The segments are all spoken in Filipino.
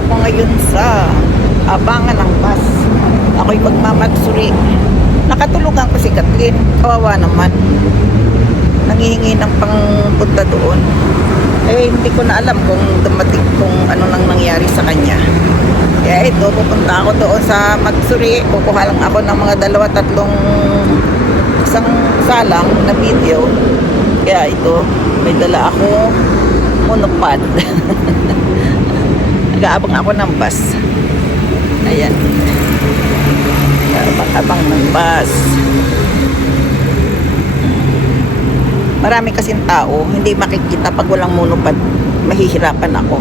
ako ngayon sa abangan ng bus. Ako'y magmamatsuri. Nakatulungan ko si Kathleen. Kawawa naman. Nangihingi ng pangpunta doon. Eh, hindi ko na alam kung dumating kung ano nang nangyari sa kanya. Kaya ito, pupunta ako doon sa Matsuri. Kukuha lang ako ng mga 2-3 isang salang na video. Kaya ito, may dala ako monopod. Nag-aabang ako ng bus. Ayan. Abang ng bus. Marami kasing tao, hindi makikita pag walang monopod. Mahihirapan ako.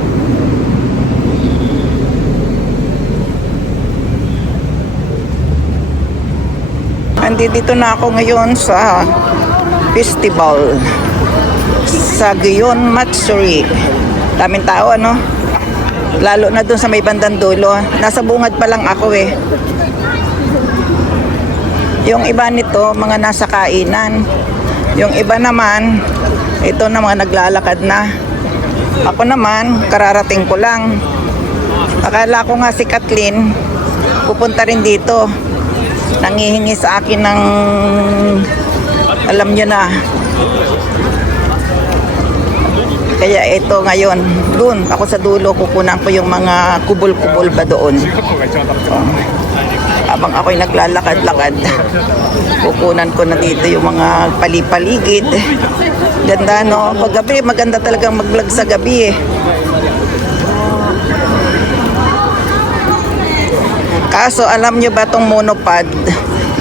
Andito na ako ngayon sa festival sa Gion Matsuri. Daming tao, ano? Lalo na doon sa may bandang dulo. Nasa bungad pa lang ako eh. Yung iba nito, mga nasa kainan. Yung iba naman, ito na mga naglalakad na. Ako naman, kararating ko lang. Akala ko nga si Kathleen, pupunta rin dito. Nangihingi sa akin ng, alam nyo na. Kaya ito ngayon, doon, ako sa dulo, kukunan ko yung mga kubol-kubol ba doon. Habang ako'y naglalakad-lakad, kukunan ko na dito yung mga palipaligid. Ganda, no? Pag gabi, maganda talagang mag-vlog sa gabi eh. Kaso, alam nyo ba tong monopod?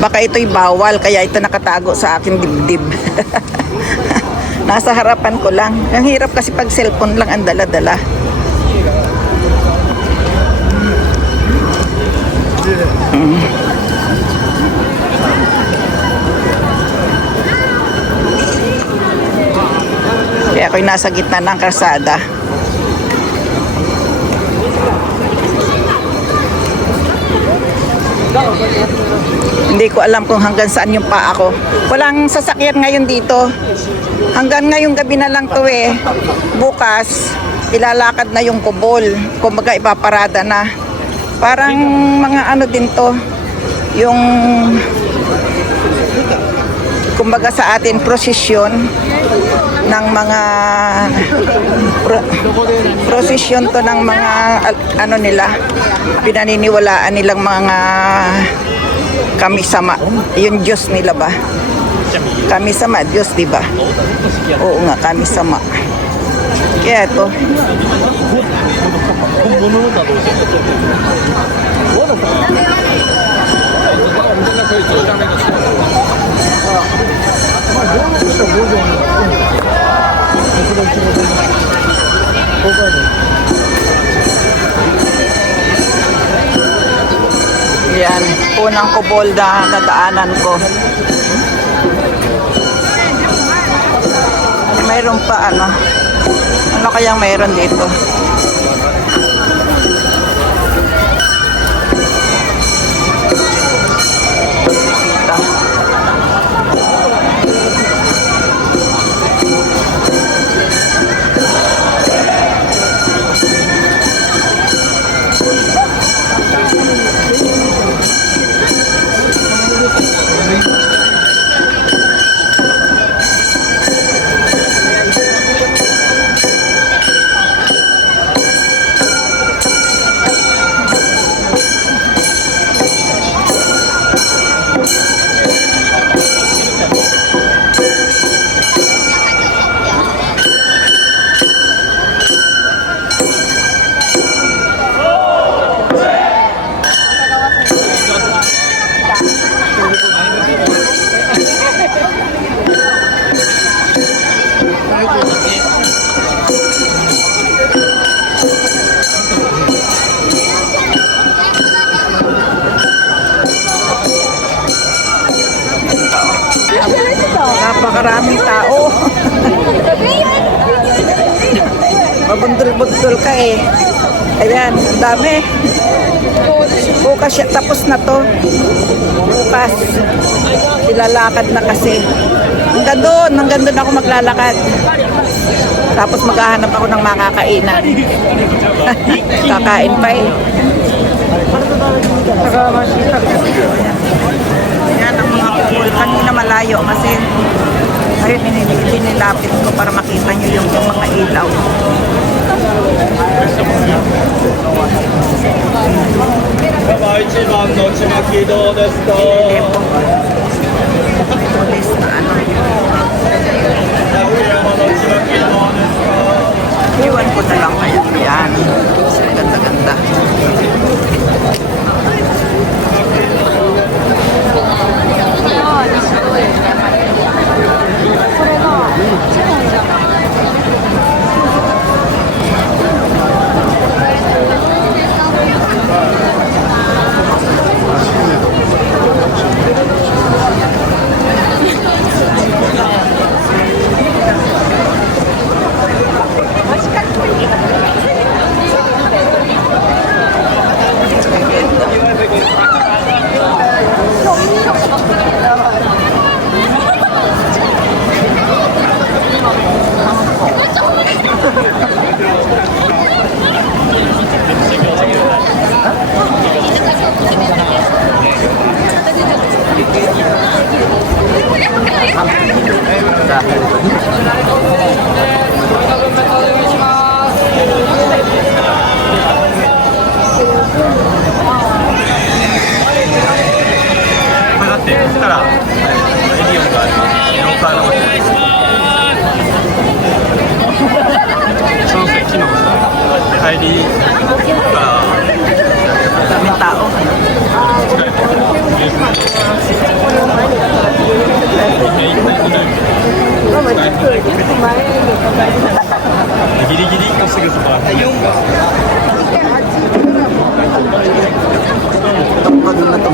Baka ito'y bawal, kaya ito nakatago sa aking dibdib. Nasa harapan ko lang. Ang hirap kasi pag cellphone lang ang dala-dala. Kaya ako'y nasa gitna ng kalsada. Hindi ko alam kung hanggang saan yung paa ko. Walang sasakyan ngayon dito. Hanggang ngayong gabi na lang to eh. Bukas, ilalakad na yung kubol. Kumbaga ipaparada na. Parang mga ano din to. Yung kumbaga sa atin prosesyon ng mga prosesyon to ng mga ano nila, pinaniniwalaan nilang mga kami-sama, yung Diyos nila ba? Kami-sama, Diyos, di ba? Oo nga, kami-sama. Kaya ito. Yan, unang kubol na nadaanan ko. Mayroon pa ano? Ano kayang mayroon dito? Napakaraming tao. Mabundol-bundol ka eh. Ayan, ang dami. Bukas siya, tapos na to. Bukas. Silalakad na kasi. Hanggang doon ako maglalakad. Tapos maghahanap ako ng makakainan. Kakain pa eh. Yan ang mga pool. Kanina malayo kasi ayun, binilapit ko para makita nyo yung mga ilaw. Pulis na ano. Iwan ko na lang kayo. Yan. Ganda-ganda. Daming tao. Gili-gili ko sa gusto ba? Tungkod na to.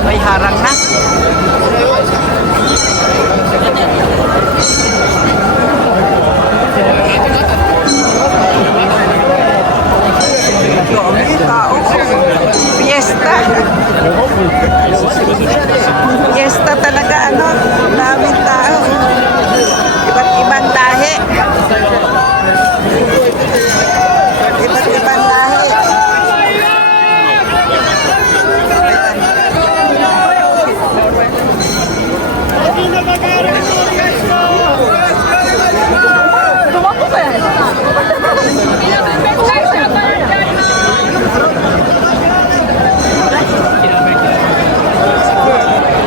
May harang na. Dami tao. Fiesta. Fiesta talaga, ano? Daming tao. Iba't ibang lahi. Iba't ibang lahi.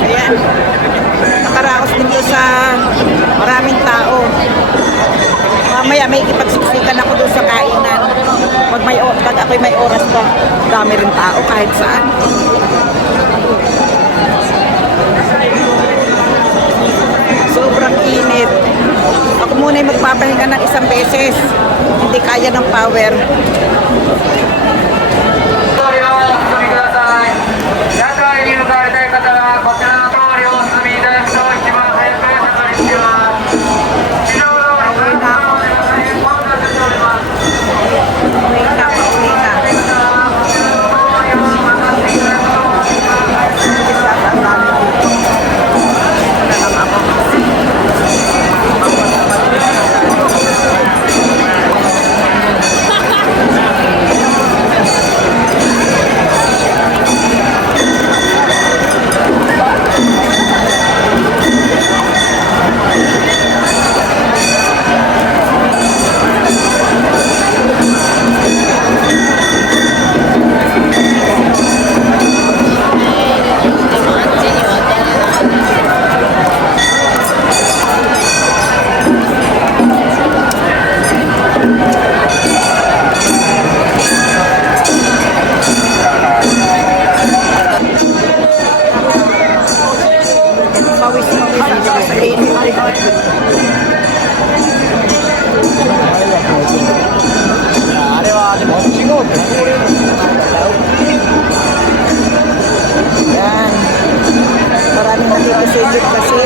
Ayan. Nakaraos din doon sa maraming tao. Mamaya may ipagsuksikan ako doon sa kainan. Pag ako'y may oras pa, dami rin tao kahit saan. Sobrang init. Ako muna'y magpapahinga ng isang beses. Hindi kaya ng power. senior kasi.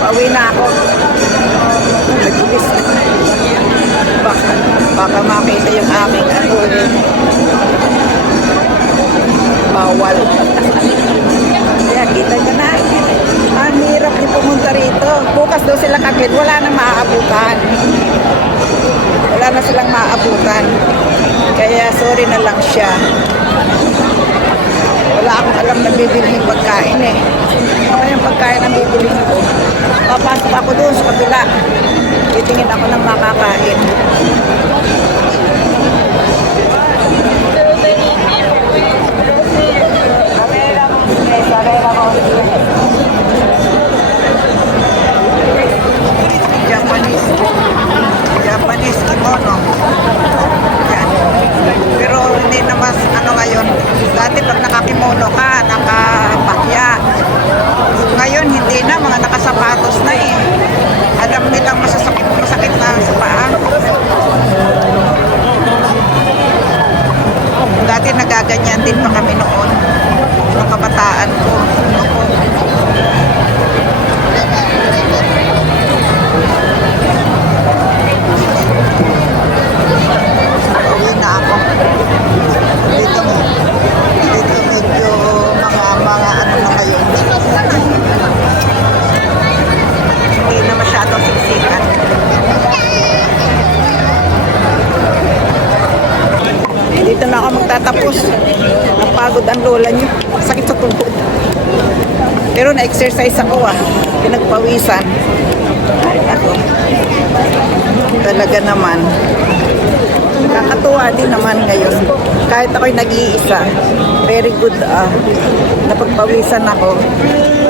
Pauwi na ako. Nagbilis na. Baka makita yung aking ano eh. Bawal. Kaya kita nyo na. Ang hirap yung pumunta rito. Bukas daw sila kagad. Wala na maaabutan. Wala na silang maaabutan. Kaya sorry na lang siya. Wala akong alam na bibilhin pagkain eh. Ano yung pagkain ang bibilhin ko? Papasok ako doon sa kabila. Titingin ako ng makakain. Japanese kimono. Yan. Pero hindi na mas ano ngayon. Dati pag nakakimono ka, nakapakya. Ngayon hindi na, mga nakasapatos na eh. Alam nilang masakit na sa paa. Dati nagaganyan din pa kami noon. Nung kabataan ko. Uwi na ako. Dito medyo mga ano na kayo. Hindi na masyadong siksikan. Dito na ako magtatapos. Napagod ang lola niyo. Sakit sa tuhod. Pero na-exercise ako pinagpawisan. Ay, ako. Talaga naman. Nakakatuwa din naman ngayon. Kahit ako'y nag-iisa. Very good. Napagpawisan ako.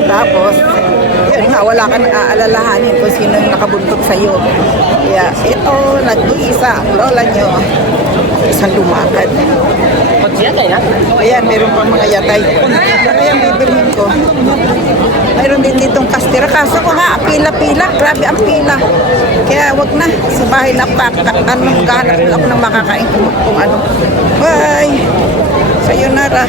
Tapos, yun nga, wala ka nang aalalahanin kung sino yung nakabuntot sa'yo. Kaya ito, nag-iisa ang lola nyo. Isang lumakad. Ayan, meron pang mga yatay. Ayan, bibilhin ko. Mayroon din ditong kastira. Kaso ko nga, pila-pila. Grabe ang pila. Kaya wag na. Sa bahay na gahanap ako ng makakain kung ano. Bye! Sayonara.